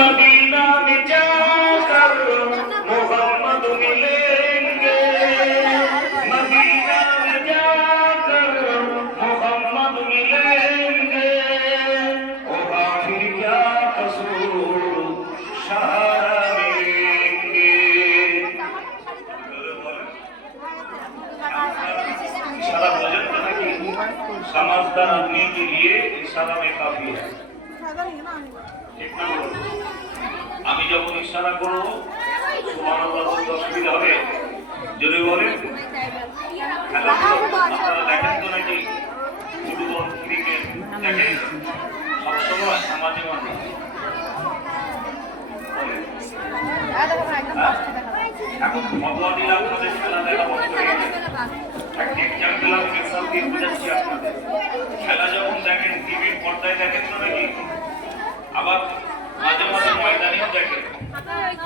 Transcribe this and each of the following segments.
Medina में जाकर मोहम्मद मिलेंगे, मदीना में जाकर मोहम्मद मिलेंगे, होगा फिर क्या कसूर सहारा मिलेंगे। इशारा भजन करने की समझदार आदमी के लिए इशारा में काफी है। আমি যখন ইশারা করব সুবহানাল্লাহ বলতে অসুবিধা হবে, যদি বলেন আপনারা দেখেন তো নাকি ফুটবল ক্রিকেট দেখেন সবসময় সমাজে মাঝে এখন ফতোয়া দিলে আপনাদের খেলা দেখা বন্ধ হয়ে গেছে। আপনাদের খেলা যখন দেখেন টিভির পর্দায় দেখেন তো নাকি, আবার মাঝে মাঝে ময়দানেও দেখেন।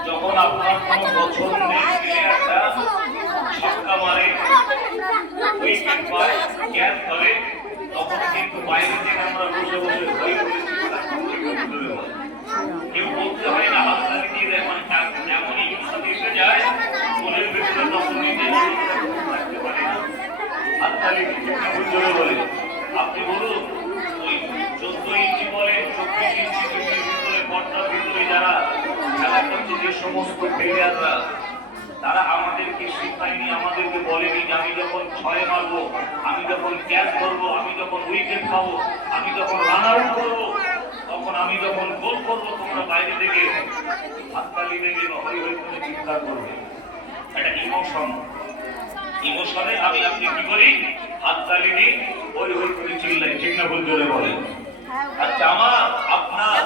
যখন আপনার কোনো পছন্দের প্লেয়ারটা ছক্কা মারে, উইকেট পায়, ক্যাচ ধরে, তখন কিন্তু বাইরে থেকে আমরা বসে বসে ভয় করি। কেউ বলতে হয় না, হাততালি দিয়ে দেয়, মানে এমনই সাথে এসে যায় মনের ভিতরে তখন নিজে রাখতে পারে না। হাততালি জোরে বলে আপনি বলুন, ওই 14 ইঞ্চি বলে 24 ইঞ্চি ভিতরে পর্দার ভিতরে যারা খেলা করছে যে সমস্ত প্লেয়াররা, তারা আমাদেরকে শিখায়নি, আমাদেরকে বলেনি যে আমি যখন 6 মারবো, আমি যখন ক্যাচ করবো, আমি যখন উইকেট পাবো, আমি যখন রান আউট করবো, তখন আমি যখন গোল করবো, তোমরা বাইরে থেকে হাততালি দেবে, হই হই করে চিৎকার করবে। এটা ইমোশন। ইমোশনে আমি আপনি কি করি, হাততালি দিই, হই হই করে চিল্লাই, ঠিক না ভুল জোরে বলে। আচ্ছা, আমার আপনার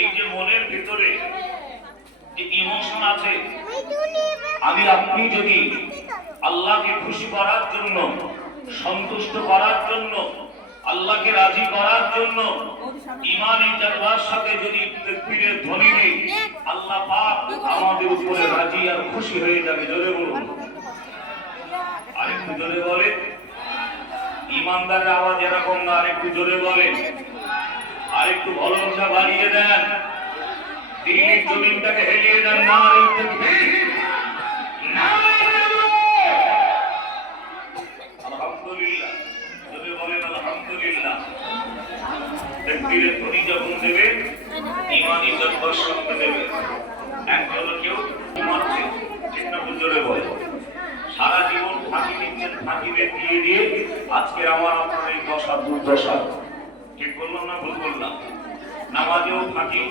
এই যে মনের ভিতরে যে ইমোশন আছে, আমি আপনি যদি আল্লাহকে খুশি করার জন্য, সন্তুষ্ট করার জন্য, আল্লাহকে রাজি করার জন্য ঈমানের জলওয়ার সাথে যদি তাকবীরের ধ্বনি দিই, আল্লাহ পাক আমাদের উপরে রাজি আর খুশি হয়ে যাবে। জোরে বলুন, আরেকটু জোরে বলে। ঈমানদারের আওয়াজ এরকম না, আরেকটু জোরে বলে, আরেকটু ভরসা বাড়িয়ে দেন, দিল্লির জমিনটাকে হেলিয়ে দেন। নারে তাকবীর, আলহামদুলিল্লাহ, জোরে বলেন আলহামদুলিল্লাহ। তাকবীরের ধ্বনি যখন দেবে, ঈমানি জলওয়ার সঙ্গে দেবে। একজন কেউ মারছে, ঠিক না ভুল জোরে বলে। সারা জীবন ফাঁকি দিচ্ছেন, ফাঁকি দিয়ে দিয়ে আজকে আমার আপনার এই দশা দুর্দশা। ঠিক বললাম না ভুল বললাম? নামাজেও ফাঁকি,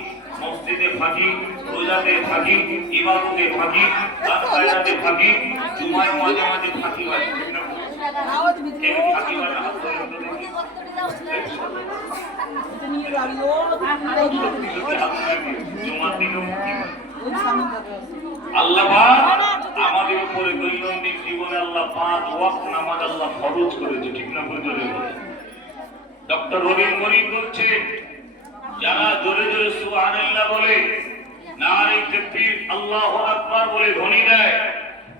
মসজিদে ফাঁকি, রোজাতে ফাঁকি, ইবাদতে ফাঁকি, রাস্তাঘাটে ফাঁকি, জুমায় মাঝে মাঝে ফাঁকি হয়। ঠিক না? এই ফাঁকি হয় না, হাত ধরে জুমার দিনেও ফাঁকি হয়। আল্লাহ আমাদের উপরে দৈনন্দিন জীবনে আল্লাহ 5 ওয়াক্ত নামাজ আল্লাহ ফরজ করেছে, ঠিক না ভুল জোরে বলে। ডক্টর রবিন মনির বলছেন, যারা জোরে জোরে সুবহানাল্লাহ বলে, নারে তাকবীর, আল্লাহু আকবার বলে ধ্বনি দেয়,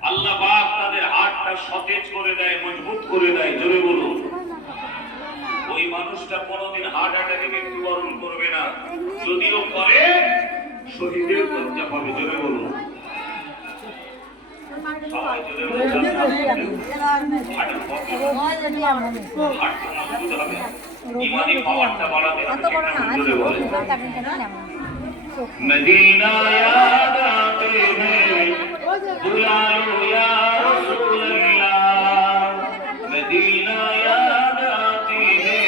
আল্লাহ পাক তাদের হাতটা সতেজ করে দেয়, মজবুত করে দেয়। জোরে বলুন। ওই মানুষটা কোনোদিন হার্ট অ্যাটাকে মৃত্যুবরণ করবে না, যদিও করে শহীদের দরজা পাবে। জোরে বলুন। मदीना याद आते हैं, बुला लो या रसूल अल्लाह, मदीना याद आती है,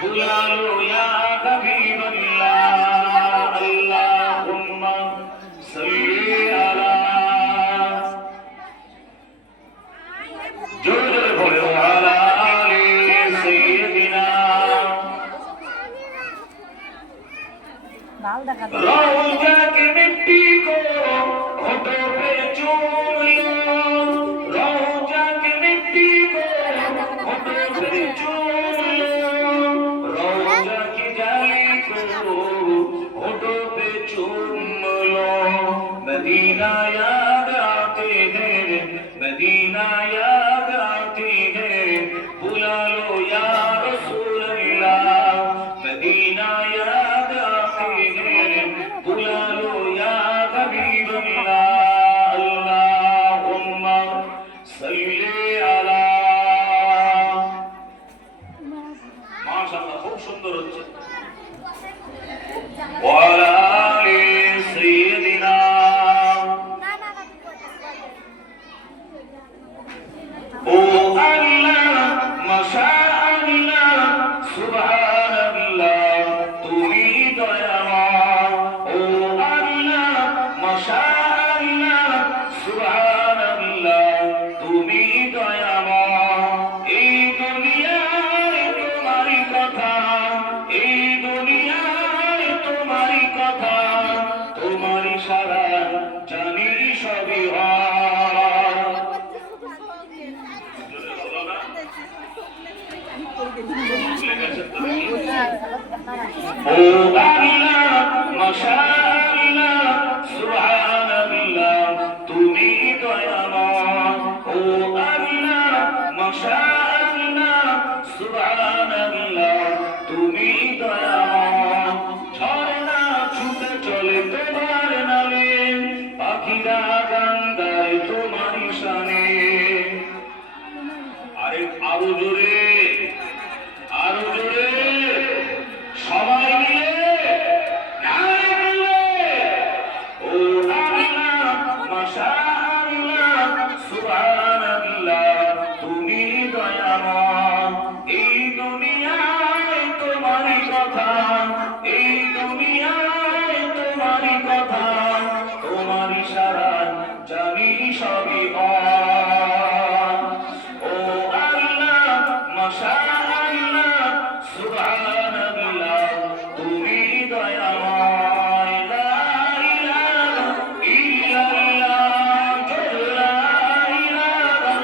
बुला लो या हबीब अल्लाह, अल्लाहुम्मा सल्ली अला, जोर जोर बोलो, अला आले सय्यदिना। रौजा की मिट्टी को होठों पे चूम लो, रौजा की मिट्टी को होठों पे चूम लो, रौजा की जाली को होठों पे चूम लो। मदीना याद आते हैं, मदीना याद आती है, बुला लो या रसूल अल्लाह, मदीना সুন্দর হচ্ছে। ওয়ালা আলি সাইয়্যিদিনা ও আল্লাহ মাশা আল্লাহ সুবহানাল্লাহ তুমি দয়াময়। ও আল্লাহ মাশা আল্লাহ সুবহানাল্লাহ তুমি দয়াময়। এই দুনিয়ায় তোমারই কথা, এই দুনিয়ায় তোমারই কথা, তোমারই সারা জানি সবই হয়। ও আল্লাহ মাশা আল্লাহ সুবহানাল্লাহ তুমি দয়াময়। ও আল্লাহ মাশা আল্লাহ সুবহানাল্লাহ তুমি দয়াময়। ঝর্ণা ছুটে চলে তোমার নামে, পাখিরা গান গায় তোমারই শানে। আরে আরো জোরে, আরো জোরে সবাই মিলে নারে মিলে। ও আল্লাহ মাশা আল্লাহ সুবহানাল্লাহ তুমি দয়াময়। এই দুনিয়ায় তোমারই কথা, এই দুনিয়ায় তোমারই কথা, তোমারই সারা জানি সবই হয়। ও আল্লাহ মাশা আল্লাহ সুবহানাল্লাহ তুমি দয়াময়। লা ইলাহা ইল্লাল্লাহ লা ইলাহা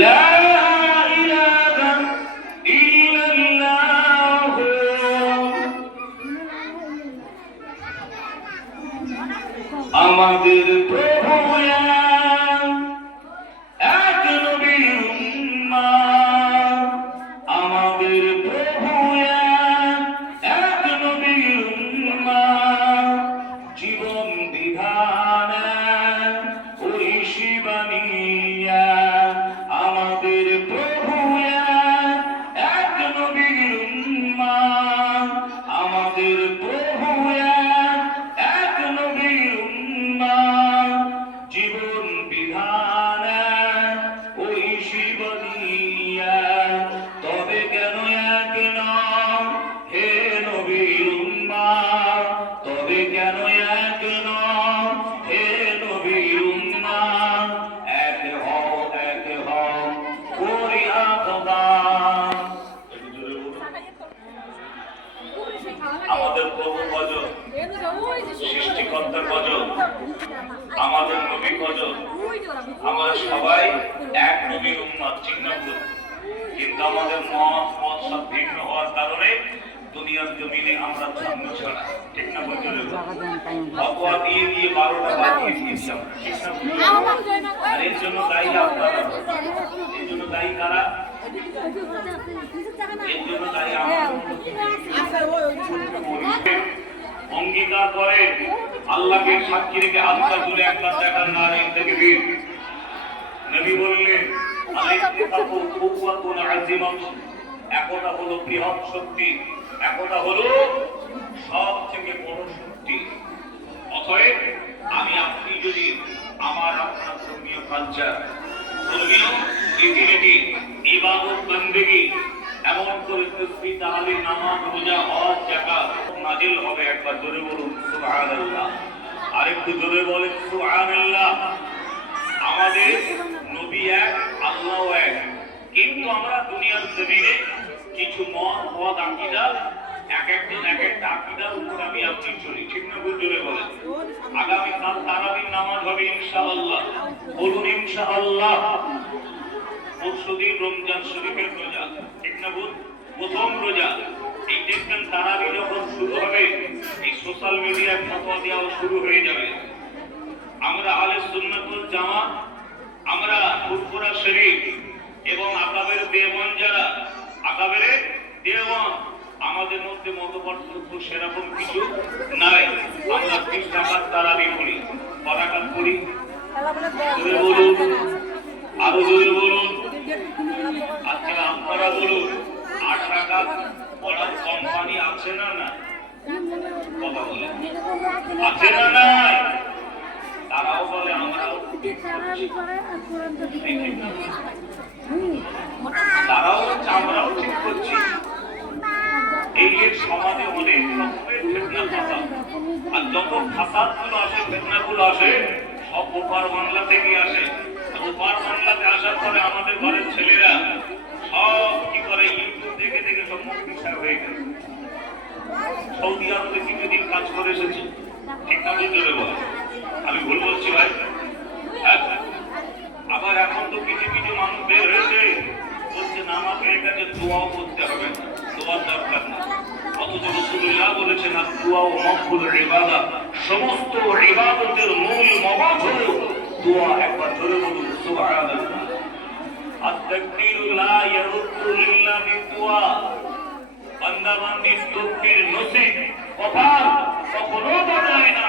লা ইলাহা ইল্লাল্লাহ। আমাদের প্রভু এক নবীর উম্মত, আমাদের প্রভু এক নবীর উম্মত। জীবন বিধান ওই শিবানিয়া, আমাদের প্রভু এক নবীর উম্মত, আমাদের প্রভু এক নবীর উম্মত। জীবন বিধান ওই শিবনিয়া, তবে কেন এক নাম হে নবীর উম্মত, তবে কেন এক নাম হে নবীর উম্মত। এক হও করি আহ্বান। আমাদের প্রভু কজন, সৃষ্টিকর্তার কজন, আমাদের নবী কজন। আমরা সবাই এক নবীর উম্মত, চিহ্ন। কিন্তু আমাদের মত সব ভিন্ন হওয়ার কারণে দুনিয়ার জমিনে আমরা ধর্ম ছাড়া, ঠিক না বলছিল, ফতোয়া দিয়ে দিয়ে 12টা বাজিয়ে দিয়েছি আমরা, ঠিক না? আর এর জন্য দায়ী আপনারা, এর জন্য দায়ী কারা? এর জন্য দায়ী আমরা। অঙ্গীকার করে আল্লাহকে সাক্ষী রেখে আল্লাহ জুড়ে একবার দেখার নারী তাকবীর। নবী বললেন আল-ইত্তিফাকু কুওয়াতুন আযীমাতুন, একতা হলো বৃহৎ শক্তি, একতা হলো সব থেকে বড় শক্তি। অতএব আমি আপনি যদি আমার আপনার ধর্মীয় কালচার, ধর্মীয় রীতিনীতি, ইবাদত বন্দেগী, এমন করে তাসবিহ তাহলিল নামাজ রোজা হজ যাকাত নাজিল হবে। একবার জোরে বলুন সুবহানাল্লাহ, আরেকটু জোরে বলেন সুবহানাল্লাহ। আমাদের নবী এক, আল্লাহ এক, কিন্তু আমরা দুনিয়ার জমিনে কিছু মত আকীদা, এক একজন এক একটা আকীদার উপর আমি আপনি চলি, ঠিক না? জোরে বলেন। আগামীকাল তারাবির নামাজ হবে ইনশাআল্লাহ, বলুন ইনশাআল্লাহ। পরশুদিন রমজান শরীফের রোজা, ঠিক না? প্রথম রোজা। এই দেখবেন তারাবি যখন শুরু হবে, এই সোশ্যাল মিডিয়ায় ফতোয়া দেওয়া শুরু হয়ে যাবে। আমরা আহলে সুন্নাত ওয়াল জামাত, আমরা ফুরফুরা শরীফ এবং আকাবের দেওয়ান, যারা আকাবের দেওয়ান, আমাদের মধ্যে মতপার্থক্য সেরকম কিছু নাই। আমরা 30 টাকার তারাবি পড়ি, পরাকাত পড়ি, জোরে বলুন, আরো জোরে বলুন। আজকে আপনারা বলুন 8 টাকা পড়ার কোম্পানি আছে না না? কথা বলে আছে না নাই? তারাও বলে আমরাও তারাও আমরাও ঠিক করছি। এই সমাজে অনেক রকমের ফিতনা ফাসাদ, আর যত ফাসাদ গুলো আসে, ফিতনা গুলো আসে, সব ওপার বাংলা থেকে আসে। ওপার বাংলাতে আসার পরে আমাদের ঘরের ছেলেরা সব কি করে, ইউটিউব দেখে দেখে সব মুক্তিসার হয়ে গেছে। সৌদি আরবে কিছুদিন কাজ করে এসেছি, ঠিক না বুঝতে বলে আমি ভুল বলছি ভাই? আবার এখন তো কিছু কিছু মানুষ বের হয়েছে বলছে নামাজ হয়ে গেছে, দোয়াও করতে হবে না, দোয়ার দরকার না। অথচ রাসূলুল্লাহ বলেছেন দোয়া ও মকবুল ইবাদত, সমস্ত ইবাদতের মূল মবাদ হলো দোয়া। একবার জোরে বলুন সুবহানাল্লাহ। আত-তাকবীর লা ইয়ারুদ্দু ইল্লা বিদুয়া, বান্দা বান্দির তাকবীর নসিব কপাল কখনো বদলায় না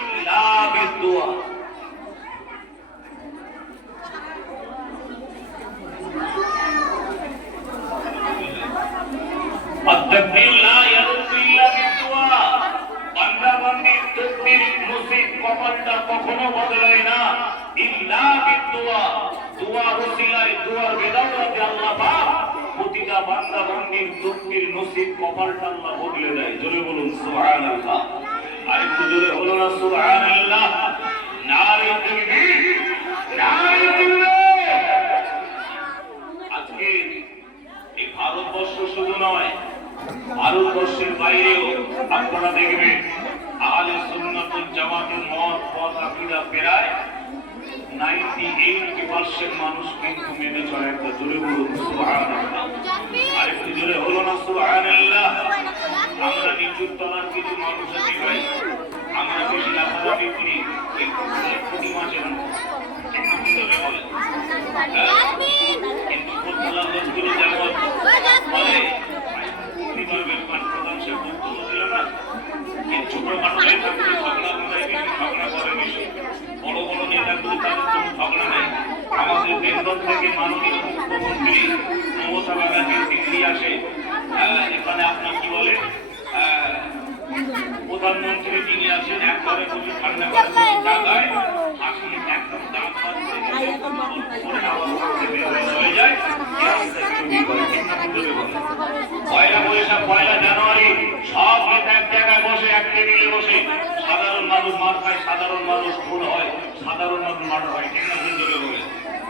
ইল্লা বিদুয়া। التكبير لا يرد الا بالدعاء, বান্দা বান্দির তাকবীর নসিব কপালটা কখনো বদলায় না ইল্লা বিদুয়া। দোয়া ওসিলায়, দোয়ার বিদালতে আল্লাহ পাক প্রতিটা বান্দা বান্দির তাকবীর নসিব কপালটা আল্লাহ বদলে দেয়। জোরে বলুন সুবহানাল্লাহ। আর একটু জোরে হলো না সুবহানাল্লাহ? নারে তাকবীর, নারে তাকবীর। আজকে এই ভারতবর্ষ শুধু নয়, ভারতবর্ষের বাইরেও আপনারা দেখবেন আহলে সুন্নাত ওয়াল জামাতের মত পথ আকীদা প্রায় 98% মানুষ কিন্তু মেনে চলে। একটা জোরে বলুন সুবহানাল্লাহ। আর একটু জোরে হলো না সুবহানাল্লাহ? আমরা নিচুর তলার কিছু মানুষ আছি ভাই, আমরা বেশি লাফালাফি করি এই প্রতি মাসে কিন্তু প্রথলা লোকগুলো যেমন বলে পরিবারের প্রধান সে বক্তব্য দিল না, এই ছোটখাটো নেতাগুলো ঝগড়া করে বেশি, ঝগড়া করে বেশি, বড় বড় নেতাগুলো তাদের কোনো ঝগড়া নেই। আমাদের বেঙ্গল থেকে মাননীয় মুখ্যমন্ত্রী মমতা ব্যানার্জি দিল্লি আসে, এখানে আপনার কি বলে প্রধানমন্ত্রী যিনি আছেন একবারে বসে ঠান্ডা করে জায়গায় আসলে একদম দাঁত চলে যায়। পয়লা বৈশাখ, পয়লা জানুয়ারি সব নেতা এক জায়গায় বসে, এক টেবিলে বসে, সাধারণ মানুষ মার খায়, সাধারণ মানুষ খুন হয়, সাধারণ মানুষ মার্ডার হয়। ঠিক না ভুল জোরে বলে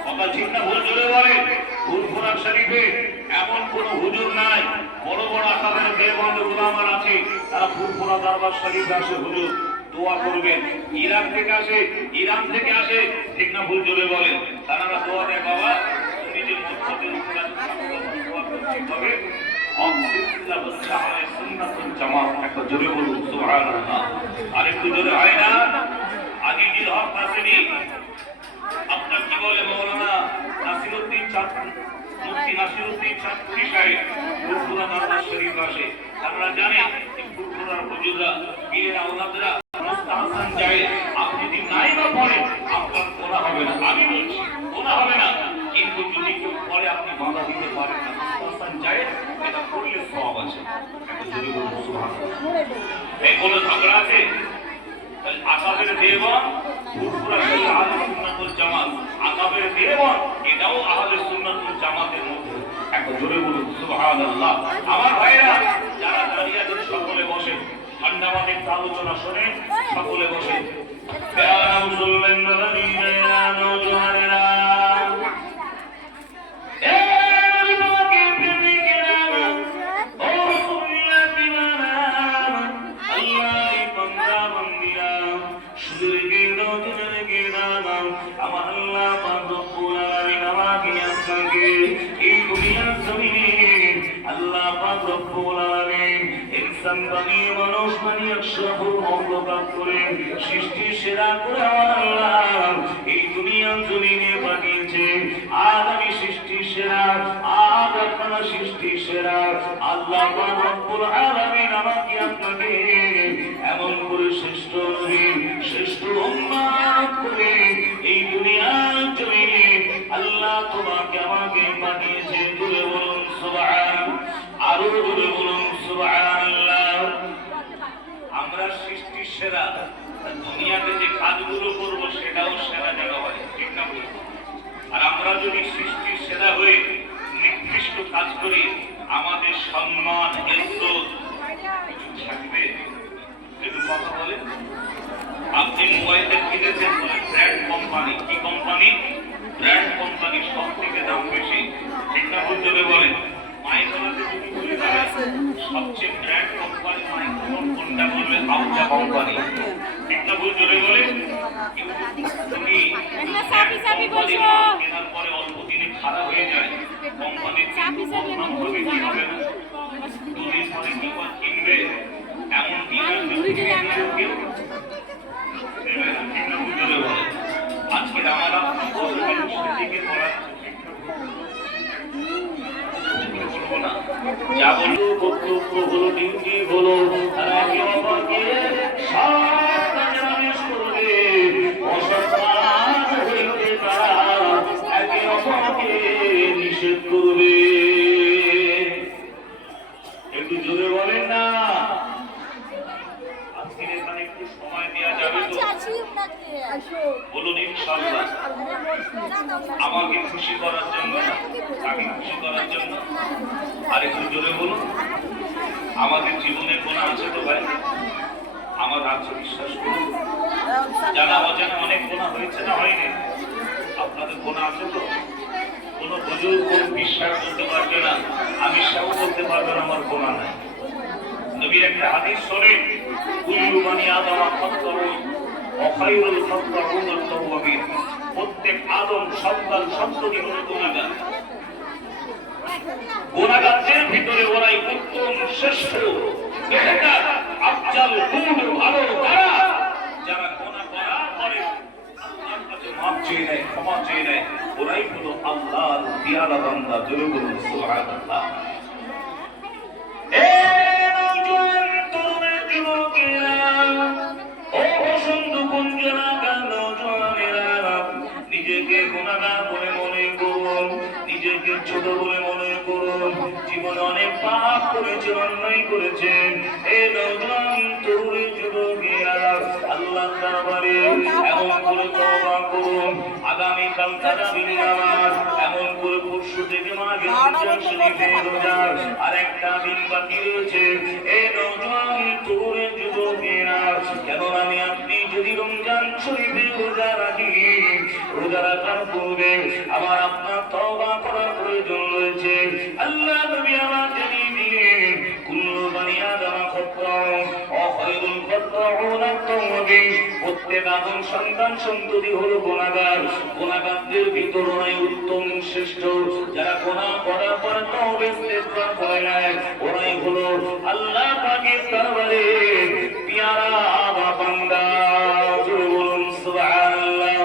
কথা? ঠিক না ভুল জোরে বলে? ফুরফুরা শরীফে এমন কোন হুজুর নাই, বড় বড় আকারের দেওবন্দ উলামা আছে, তারা ফুরফুরা দরবার শরীফে আসে হুজুর দোয়া করবেন। ইরাক থেকে আসে, ইরান থেকে আসে, ঠিক না ভুল জোরে বলেন? তারা দোয়া দেয় বাবা তুমি যে মসজিদের উপরে দোয়া করতে হবে জামাত। একটা জোরে বলুন সুবহানাল্লাহ। আর একটু জোরে হয় না? আজিজুল হক নাসিরি আপনার কি বলে মৌলানা নাসিরউদ্দিন চাঁদপুর, মুফতি নাসিরউদ্দিন চাঁদপুরি সাহেব ফুরফুরা দরবার শরীফ আসে। আপনারা জানেন ফুরফুরার হুজুররা, পীরের আওলাদরা মুস্তাহসান যায়, আপনি যদি নাই বা পড়েন আপনার গোনা হবে না। আমি বলছি গোনা হবে না, কিন্তু যদি কেউ পড়ে আপনি বাধা দিতে পারেন না। মুস্তাহসান যায় এটা করলে সওয়াব আছে। যদি বলুন সুবহানাল্লাহ। এই কোন ঝগড়া আছে? আকাবের দেওয়ান ফুরফুরা শরীফ আহলে সুন্নাত ওয়াল জামাত, আকাবের দেওয়ান এটাও আহলে সুন্নাত ওয়াল জামাতের মধ্যে। একটা জোরে বলুন সুবহানাল্লাহ। আমার ভাইরা যারা দাঁড়িয়ে আছেন সকলে বসে, ঠান্ডা মানের আলোচনা শুনে সকলে বসে। প্যারা মুসলমান নবীরা নওজওয়ানেরা, সৃষ্টি সেরা করে আল্লাহ এই দুনিয়া জমিনে পাঠিয়েছে। আজ আমি সৃষ্টি সেরা, আজ আপনারা সৃষ্টি সেরা। আল্লাহ আল্লাহ রাব্বুল আলামিন আমাকে আপনাকে এমন করে শ্রেষ্ঠ নবী শ্রেষ্ঠ উম্মত করে এই দুনিয়ার জমিনে আল্লাহ তোমাকে আমাকে পাঠিয়েছে। বলে বলুন সুবহান, আরো বলে বলুন সুবহানাল্লাহ। আমরা সৃষ্টির সেরা, দুনিয়াতে যে কাজগুলো করবো সেটাও সেরা যেন হয়, ঠিক না? আর আমরা যদি সৃষ্টির সেরা হয়ে নিকৃষ্ট কাজ করি আমাদের সম্মান ইজ্জত কিছু থাকবে? একটু কথা বলেন। আপনি মোবাইলটা কিনেছেন ব্র্যান্ড কোম্পানি, কি কোম্পানি? ব্র্যান্ড কোম্পানি, সব থেকে দাম বেশি, ঠিক না? বুঝতে বলেন। মাইক্রোফোনে যদি বলি সবচেয়ে ব্র্যান্ড কোম্পানি মাইক্রোফোন কোনটা বলবে? আউজা কোম্পানি, ঠিক না? বুঝতে বলেন। তুমি কেনার পরে অল্প দিনে খারাপ হয়ে যায়, কোম্পানির কি হবে না? দুদিন পরে কি কিনবে? এমন দিন কেউ আজকে আমার সেদিকে যা বলবো কর্তব্য হলো ডিউটি হলো একে অপরকে নিষেধ করবে। একটু জোরে বলেন না। আজকের এখানে একটু সময় দেওয়া যাবে তো? বলুন ইনশাআল্লাহ। আমাকে খুশি করার জন্য, তাকে খুশি করার জন্য। আর একটু জোরে বলুন। আমাদের জীবনে গোনা আছে তো ভাই? আমার আছে, বিশ্বাস করুন। জানা অজানা অনেক গোনা হয়েছে না হয়নি? আপনাদের গোনা আছে তো? কোন হুজুর কোন বিশ্বাস করতে পারবে না, আমি সব করতে পারবো না আমার গোনা নাই। নবীর একটা হাদিস শোনেন, কুল্লু বানি আদম খাত্তাউন ওয়া খায়রুল খাত্তাউন আত-তাওয়াবিন। প্রত্যেক আদম সন্তান সন্ততি হলো গুনাহগার। গুনাহগারদের ভিতরে ওরাই উত্তম শ্রেষ্ঠ নেতাকার আফজাল গুণ ভালো তারা যারা গুনাহ করে আল্লাহর কাছে মাফ চেয়ে নেয়, ক্ষমা চেয়ে নেয়, ওরাই হলো আল্লাহর পিয়ারা বান্দা। জোরে বলুন সুবহানাল্লাহ। নিজেকে গুনাহগার বলে মনে করুন, নিজেকে ছোট বলে মনে করুন। জীবনে অনেক পাপ করেছেন, অন্যায় করেছেন। এই নওজোয়ান তরুণী যুবকেরা আল্লাহর দরবারে এমন করে তওবা করুন। আগামীকাল তারাবির নামাজ, এমন করে পরশু থেকে মাঘের রমজান শরীফের রোজা, আর একটা দিন বাকি রয়েছে। এই নওজোয়ান তরুণী যুবকেরা, কেন আমি আপনি যদি রমজান শরীফে রোজা রাখি, রোজা রাখার পূর্বে আমার আপনার তওবা করার প্রয়োজন রয়েছে। আল্লাহ নবী আমাকে দিলেন, কুল্লু বানি আদম খাত্তাউন ওয়া খায়রুল খাত্তাউন আত-তাওয়াবিন। প্রত্যেক আদম সন্তান সন্ততি হলো গুনাহগার। গুনাহগারদের ভিতরে উত্তম শ্রেষ্ঠ যারা গুনাহ করার পর তওবা ইস্তেগফার করে নেয়, ওরাই হলো আল্লাহ পাকের দরবারে পিয়ারা বান্দা। জোরে বলুন সুবহানাল্লাহ,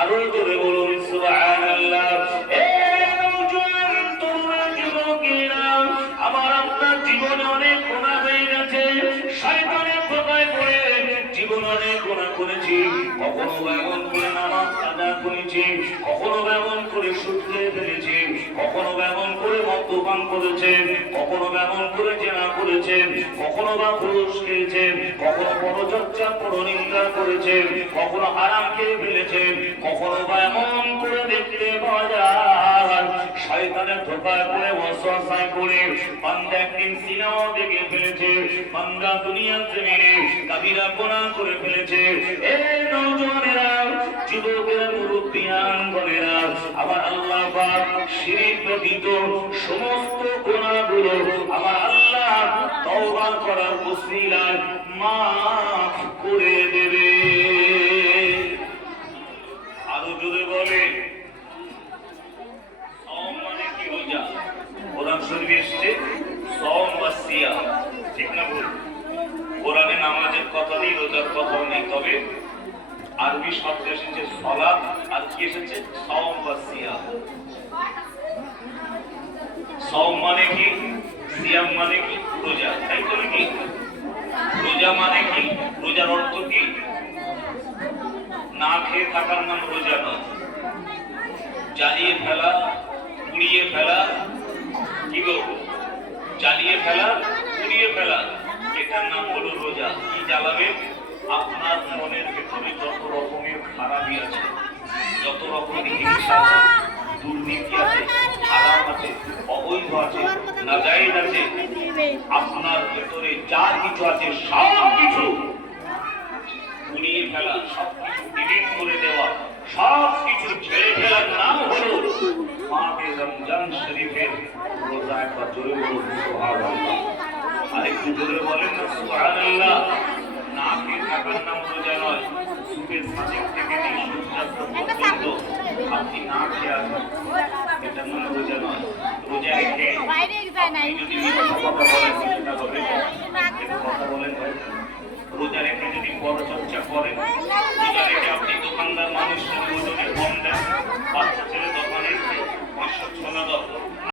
আরো জোরে বলুন সুবহানাল্লাহ। আমার আপনার জীবনে অনেক গুনাহ হয়ে গেছে, শয়তানের ধোঁকায় পড়ে জীবনে অনেক গুনাহ করেছি। কখনো এমন করে নামাজ কাজা করেছি, কখনো এমন করে সুদ খেয়ে ফেলেছি, কখনো এমন করে মদ্যপান করেছেন, কখনো এমন করে জেনা করেছেন, কখনো বা ঘুষ খেয়েছেন, কখনো পরচর্চা পরনিন্দা করেছেন, কখনো হারাম খেয়ে ফেলেছেন, কখনো বা এমন করে দেখতে পাওয়া যায় শয়তানের ধোঁকায় পড়ে ওয়াসওয়াসায় পড়ে বান্দা একদিন সিনেমা দেখে ফেলেছে, বান্দা দুনিয়ার জমিনে কাবিরা গুনাহ করে ফেলেছে। এই নওজোয়ানেরা, যুবকেরা, মুরব্বিয়ান বলেরা, আমার আল্লাহ পাক শিরক ব্যতীত সমস্ত গুনাহগুলো আমার আল্লাহ তওবা করার ওসিলায় মাফ করে দেবে। আরো জোরে বলে। কোরআন শরীফে এসেছে সওম ওয়া সিয়াম, ঠিক না? বল কোরআনে নামাজের কথা নেই, রোজার কথা নেই, তবে আরবি শব্দ এসেছে সালাত, আর কি এসেছে? সওম ওয়া সিয়াম। সওম মানে কি? সিয়াম মানে কি? রোজা, তাই তো নাকি? রোজা মানে কি? রোজার অর্থ কি? না খেয়ে থাকার নাম রোজা নয়। জ্বালিয়ে ফেলা, পুড়িয়ে ফেলা, কি গো? জ্বালিয়ে ফেলা, পুড়িয়ে ফেলা, এটার নাম হলো রোজা। কি জ্বালাবে? আপনার মনের ভেতরে যত রকমের খারাপই আছে, যত রকমের হিংসা আছে, দুর্নীতি আছে, হারাম আছে, অবৈধ আছে, নাজায়েজ আছে, আপনার ভেতরে যা কিছু আছে সব কিছু পুড়িয়ে ফেলা, সব কিছু ডিলিট করে দেওয়া, সব কিছু ছেড়ে ফেলার নাম হলো মাহে রমজান শরীফের রোজা। একবার জোরে বলুন সুবহানাল্লাহ। আরেকটু জোরে বলেন না সুবহানাল্লাহ। না খেয়ে থাকার নাম রোজা নয়। সুখের সাথে থেকে নিয়ে সূর্যাস্ত পর্যন্ত আপনি না খেয়ে আছেন, এটার নাম রোজা নয়। রোজা রেখে আপনি যদি মিথ্যা কথা বলেন সেটা হবে না।